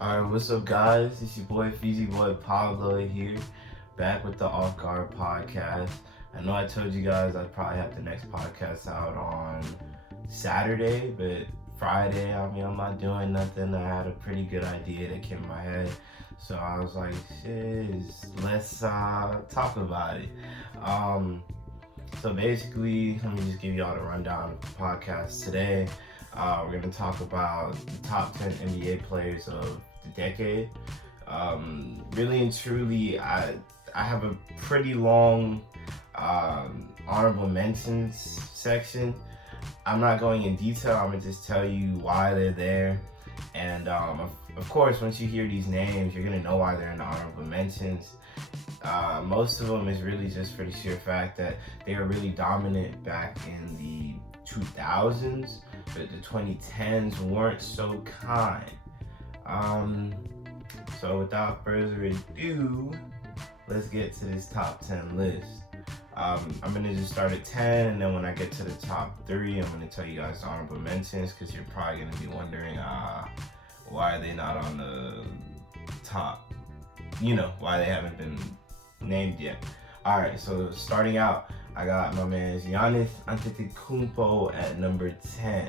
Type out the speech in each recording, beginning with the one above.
Alright, what's up, guys? It's your boy Off6uard here, back with the Off6uard podcast. I know I told you guys I'd probably have the next podcast out on Saturday, but Friday, I'm not doing nothing. I had a pretty good idea that came in my head, so I was like, shit, let's talk about it. So basically, let me just give y'all the rundown of the podcast today. We're going to talk about the top 10 NBA players of the decade. Really and truly, I have a pretty long honorable mentions section. I'm not going in detail. I'm going to just tell you why they're there. And of course, once you hear these names, you're going to know why they're in the honorable mentions. Most of them is really just for the sheer fact that they were really dominant back in the 2000s, but the 2010s weren't so kind. So without further ado, let's get to this top 10 list. I'm gonna just start at 10, and then when I get to the top 3, I'm gonna tell you guys the honorable mentions, because you're probably gonna be wondering why are they not on the top, why they haven't been named yet. Alright, so starting out, I got my man Giannis Antetokounmpo at number 10.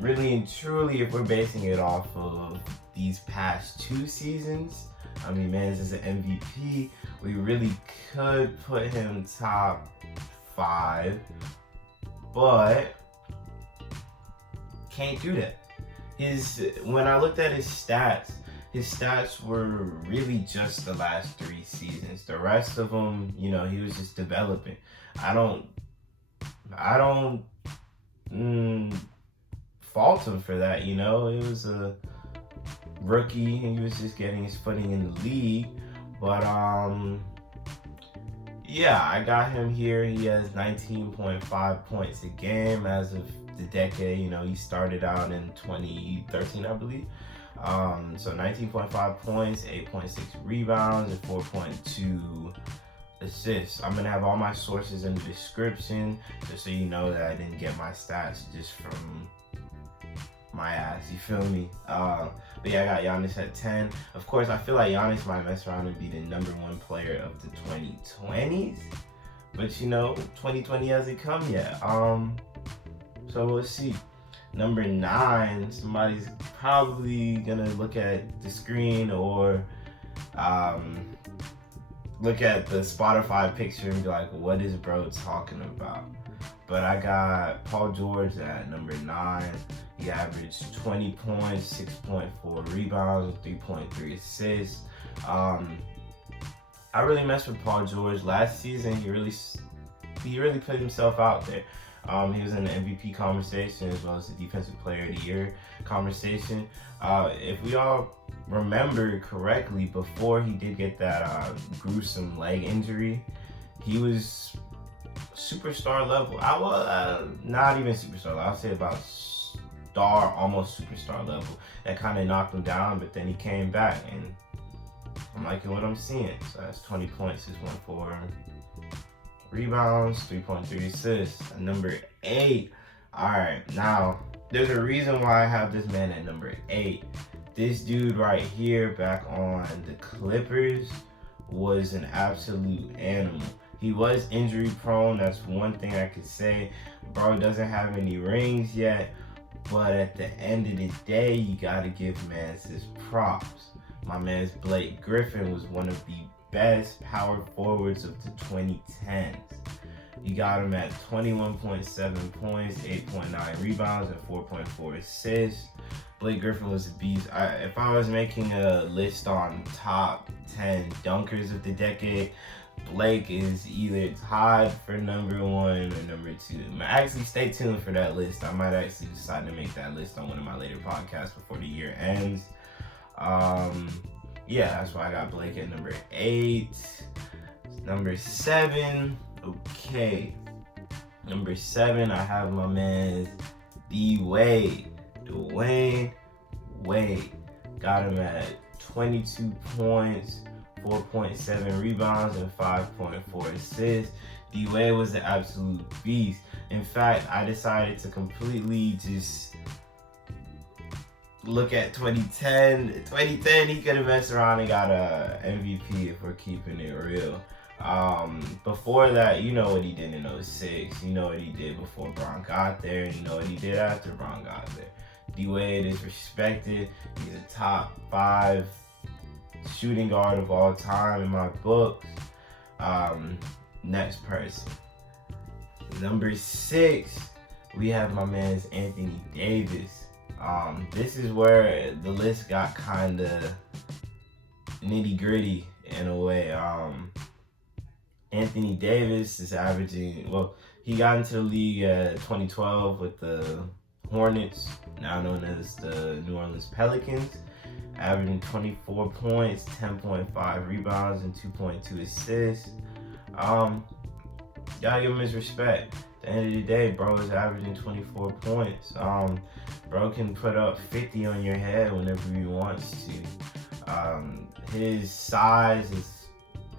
Really and truly, if we're basing it off of these past 2 seasons, man, this is an MVP. We really could put him top 5, but can't do that. When I looked at his stats were really just the last 3 seasons. The rest of them, he was just developing. I don't fault him for that. It was a rookie and he was just getting his footing in the league. But yeah, I got him here. He has 19.5 points a game as of the decade. He started out in 2013, I believe. So 19.5 points, 8.6 rebounds, and 4.2 assists. I'm gonna have all my sources in the description, just so you know that I didn't get my stats just from my ass. You feel me? But yeah, I got Giannis at 10. Of course, I feel like Giannis might mess around and be the number 1 player of the 2020s. But 2020 hasn't come yet. So we'll see. Number 9, somebody's probably gonna look at the screen or look at the Spotify picture and be like, what is bro talking about? But I got Paul George at number 9. He averaged 20 points, 6.4 rebounds, and 3.3 assists. I really messed with Paul George last season. He really put himself out there. He was in the MVP conversation as well as the Defensive Player of the Year conversation. If we all remember correctly, before he did get that gruesome leg injury, he was superstar level. I was not even superstar level. I'll say about star, almost superstar level. That kind of knocked him down, but then he came back, and I'm liking what I'm seeing. So that's 20 points, 6.4 rebounds, 3.3 assists. At number 8. Alright, now there's a reason why I have this man at number 8. This dude right here back on the Clippers was an absolute animal. He was injury prone, that's one thing I could say. Bro doesn't have any rings yet, but at the end of the day, you gotta give mans his props. My man's Blake Griffin was one of the best power forwards of the 2010s. You got him at 21.7 points, 8.9 rebounds, and 4.4 assists. Blake Griffin was a beast. If I was making a list on top 10 dunkers of the decade, Blake is either tied for number 1 or number 2. Actually, stay tuned for that list. I might actually decide to make that list on one of my later podcasts before the year ends. Yeah, that's why I got Blake at number 8. Number 7, okay. Number 7, I have my man D-Wade. Dwayne Wade. Got him at 22 points, 4.7 rebounds, and 5.4 assists. D-Wade was the absolute beast. In fact, I decided to completely just look at 2010. 2010, he could have messed around and got a MVP if we're keeping it real. Before that, you know what he did in 06. You know what he did before Bron got there. And you know what he did after Bron got there. D-Wade is respected. He's a top 5 shooting guard of all time in my books. Next person. Number 6, we have my man's Anthony Davis. This is where the list got kind of nitty-gritty in a way. Anthony Davis is averaging, well, he got into the league at 2012 with the Hornets, now known as the New Orleans Pelicans, averaging 24 points, 10.5 rebounds, and 2.2 assists. Gotta give him his respect. At the end of the day, bro is averaging 24 points. Bro can put up 50 on your head whenever he wants to. His size,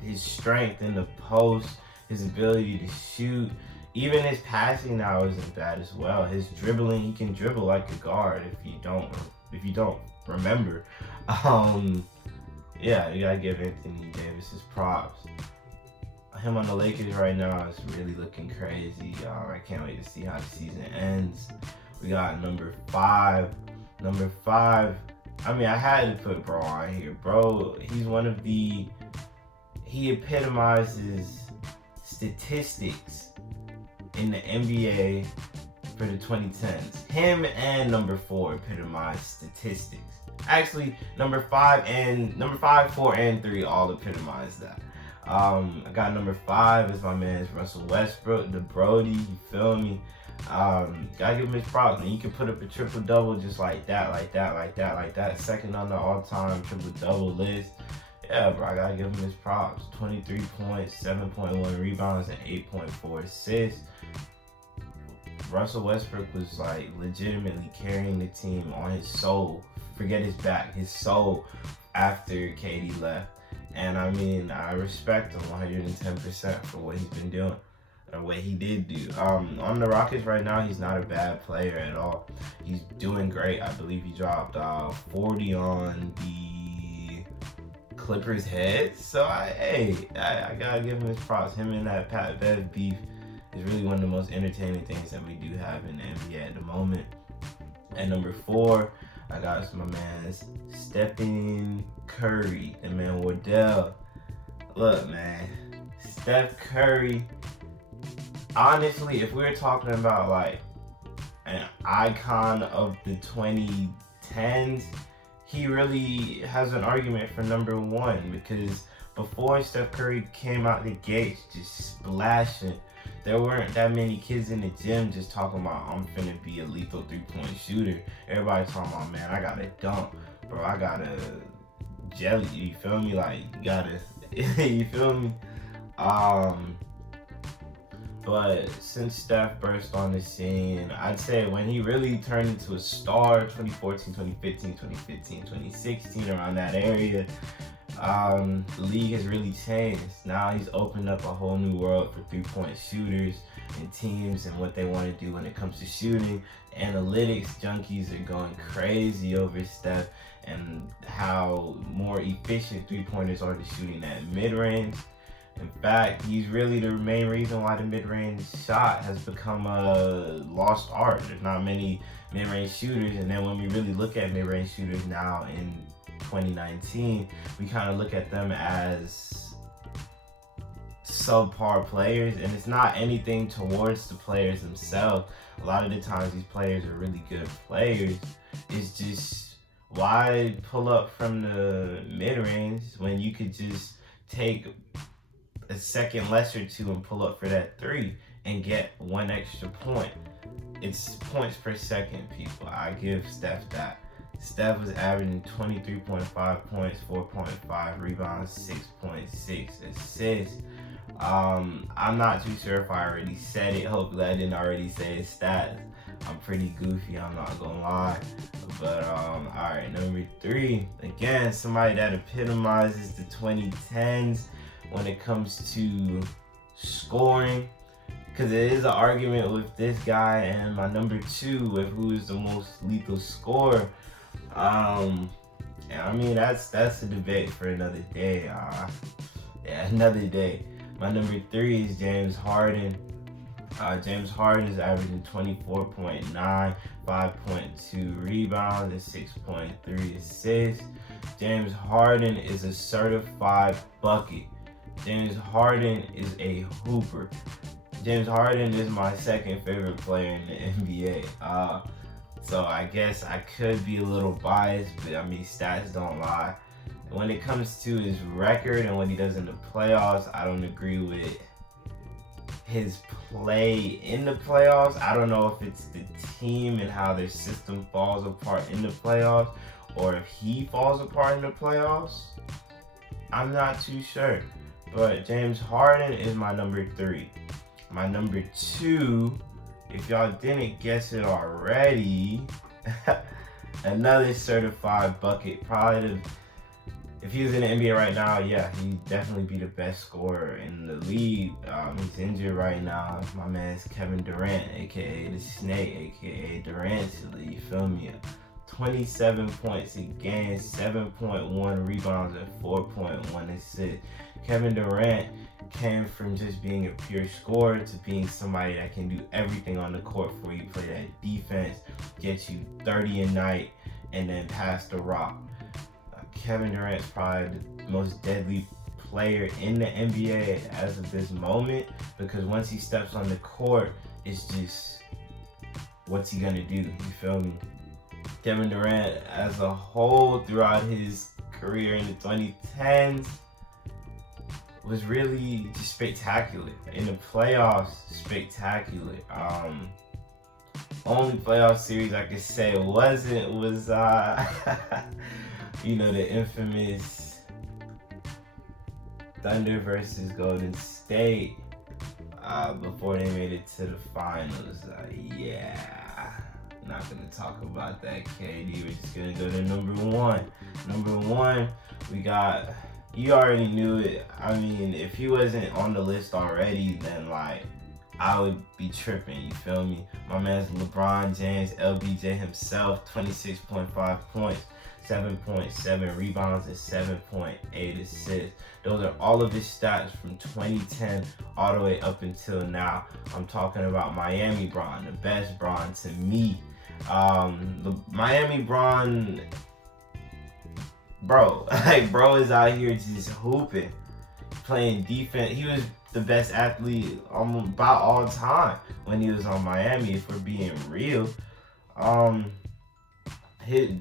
his strength in the post, his ability to shoot, even his passing now isn't bad as well. His dribbling, he can dribble like a guard if you don't remember. Yeah, you gotta give Anthony Davis his props. Him on the Lakers right now is really looking crazy. I can't wait to see how the season ends. We got number 5. Number 5, I mean, I had to put bro on here. Bro, he's one of the, he epitomizes statistics in the NBA for the 2010s. Him and number 4 epitomize statistics. Actually, number 5, 4, and 3 all epitomize that. I got number 5 is my man's Russell Westbrook, the Brody, you feel me? Gotta give him his props, man. You can put up a triple-double just like that. Second on the all-time triple-double list. Yeah, bro, I gotta give him his props. 23 points, 7.1 rebounds, and 8.4 assists. Russell Westbrook was like legitimately carrying the team on his soul. Forget his back, his soul after KD left. And I mean, I respect him 110% for what he's been doing, or what he did do. On the Rockets right now, he's not a bad player at all. He's doing great. I believe he dropped 40 on the Clippers' head. So I gotta give him his props. Him and that Pat Bev beef is really one of the most entertaining things that we do have in the NBA at the moment. At number 4, I got my man Stephen Curry, the man Wardell. Look, man, Steph Curry, honestly, if we're talking about like an icon of the 2010s, he really has an argument for number 1, because before Steph Curry came out the gates just splashing, there weren't that many kids in the gym just talking about, I'm finna be a lethal 3-point shooter. Everybody talking about, man, I gotta dunk, bro, I gotta jelly, you feel me? Like, you gotta, you feel me? But since Steph burst on the scene, I'd say when he really turned into a star, 2014, 2015, 2016, around that area, the league has really changed. Now he's opened up a whole new world for 3-point shooters and teams and what they want to do when it comes to shooting. Analytics junkies are going crazy over Steph and how more efficient 3-pointers are to shooting at mid-range. In fact, he's really the main reason why the mid-range shot has become a lost art. There's not many mid-range shooters, and then when we really look at mid-range shooters now in 2019, we kind of look at them as subpar players, and it's not anything towards the players themselves. A lot of the times these players are really good players. It's just, why pull up from the mid-range when you could just take a second less or 2 and pull up for that 3 and get 1 extra point? It's points per second, people. I give Steph that. Steph was averaging 23.5 points, 4.5 rebounds, 6.6 assists. I'm not too sure if I already said it. Hopefully I didn't already say his stats. I'm pretty goofy, I'm not gonna lie. But alright, number 3, again, somebody that epitomizes the 2010s when it comes to scoring, because it is an argument with this guy and my number 2 with who is the most lethal scorer. Yeah, I mean that's a debate for another day. Yeah, another day. My number 3 is James Harden. James Harden is averaging 24.9, 5.2 rebounds, and 6.3 assists. James Harden is a certified bucket. James Harden is a hooper. James Harden is my second favorite player in the NBA. So I guess I could be a little biased, but I mean, stats don't lie. When it comes to his record and what he does in the playoffs, I don't agree with his play in the playoffs. I don't know if it's the team and how their system falls apart in the playoffs, or if he falls apart in the playoffs. I'm not too sure. But James Harden is my number 3. My number 2, if y'all didn't guess it already, another certified bucket. Probably if he was in the NBA right now, yeah, he'd definitely be the best scorer in the league. He's injured right now. My man's Kevin Durant, aka the Snake, aka Durantly. You feel me? 27 points a game, 7.1 rebounds, and 4.1 assists. Kevin Durant came from just being a pure scorer to being somebody that can do everything on the court for you. Play that defense, get you 30 a night, and then pass the rock. Kevin Durant's probably the most deadly player in the NBA as of this moment, because once he steps on the court, it's just, what's he gonna do? You feel me? Kevin Durant as a whole throughout his career in the 2010s was really just spectacular. In the playoffs, spectacular. Only playoff series I could say was you know, the infamous Thunder versus Golden State before they made it to the finals. Yeah, not gonna talk about that, KD. We're just gonna go to number 1. Number 1, we got, you already knew it. I mean, if he wasn't on the list already, then like, I would be tripping, you feel me? My man's LeBron James, LBJ himself, 26.5 points, 7.7 rebounds, and 7.8 assists. Those are all of his stats from 2010 all the way up until now. I'm talking about Miami Bron, the best Bron to me. The Miami Bron, bro, like, bro is out here just hooping, playing defense. He was the best athlete about all time when he was on Miami, if we're being real.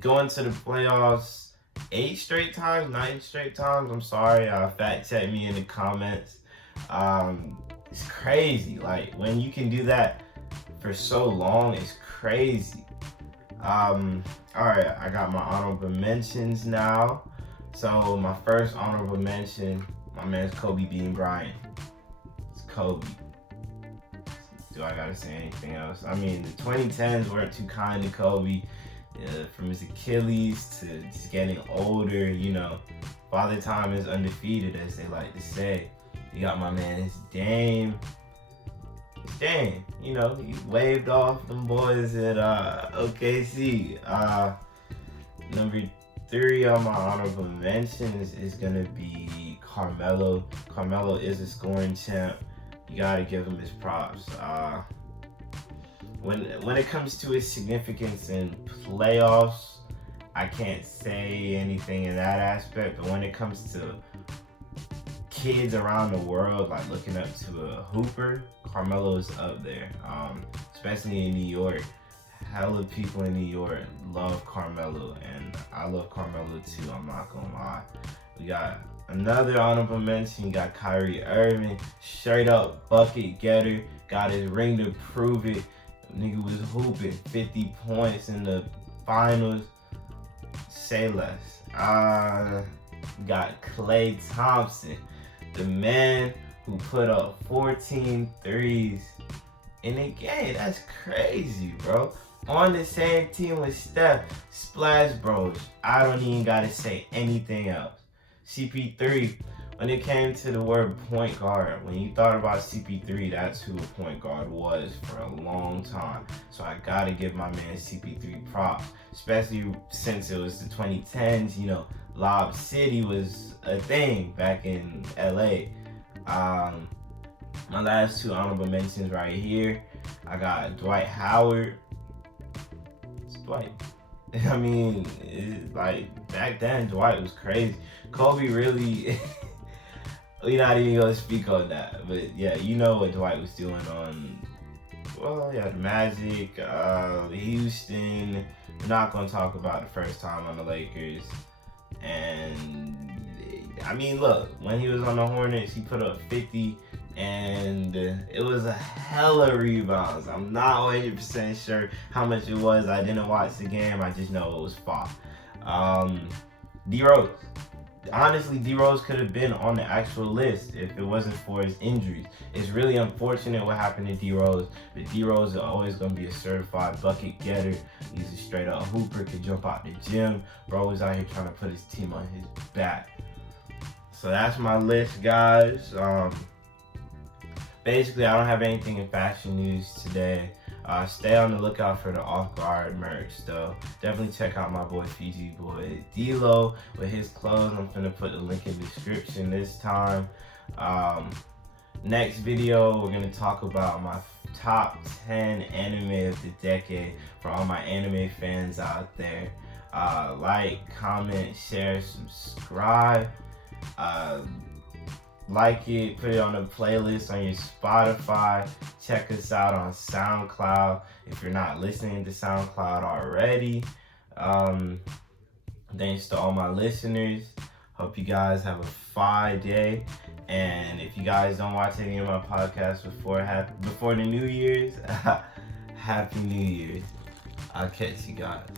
Going to the playoffs 8 straight times, 9 straight times. I'm sorry, fact check me in the comments. It's crazy. Like, when you can do that for so long, it's crazy. All right, I got my honorable mentions now. So my first honorable mention, my man's Kobe Bean Bryant. It's Kobe. Do I gotta say anything else? I mean, the 2010s weren't too kind to Kobe. From his Achilles to just getting older, you know, Father Time is undefeated, as they like to say. You got my man, it's Dame. You know, he waved off them boys at OKC. Number 3 on my honorable mentions is gonna be Carmelo. Carmelo is a scoring champ. You gotta give him his props. When it comes to his significance in playoffs, I can't say anything in that aspect. But when it comes to kids around the world, like looking up to a hooper, Carmelo's up there. Especially in New York. Hella people in New York love Carmelo, and I love Carmelo too, I'm not gonna lie. We got another honorable mention. You got Kyrie Irving, straight up bucket getter, got his ring to prove it. Nigga was hooping 50 points in the finals. Say less. Got Klay Thompson, the man who put up 14 threes in a game. That's crazy, bro. On the same team with Steph, Splash Bros. I don't even gotta say anything else. CP3 when it came to the word point guard, when you thought about CP3, that's who a point guard was for a long time. So I gotta give my man CP3 props, especially since it was the 2010s. You know, Lob City was a thing back in LA. My last two honorable mentions right here. I got Dwight Howard. It's Dwight. I mean, like back then, Dwight was crazy. Kobe really. We're not even gonna speak on that, but yeah, you know what Dwight was doing on. Well, yeah, the Magic, Houston. We're not gonna talk about the first time on the Lakers. And I mean, look, when he was on the Hornets, he put up 50, and it was a hella rebounds. I'm not 100% sure how much it was. I didn't watch the game. I just know it was 5. D-Rose. Honestly, D-Rose could have been on the actual list if it wasn't for his injuries. It's really unfortunate what happened to D-Rose, but D-Rose is always going to be a certified bucket getter. He's a straight up hooper, could jump out the gym. Bro was out here trying to put his team on his back. So that's my list, guys. Basically, I don't have anything in fashion news today. Stay on the lookout for the Off6uard merch, though. Definitely check out my boy Fiji Boy D-Lo with his clothes. I'm finna put the link in the description this time. Next video, we're gonna talk about my top 10 anime of the decade for all my anime fans out there. Like, comment, share, subscribe. Like it, put it on a playlist on your Spotify. Check us out on SoundCloud if you're not listening to SoundCloud already. Thanks to all my listeners. Hope you guys have a fine day. And if you guys don't watch any of my podcasts before the New Year's, Happy New Year's. I'll catch you guys.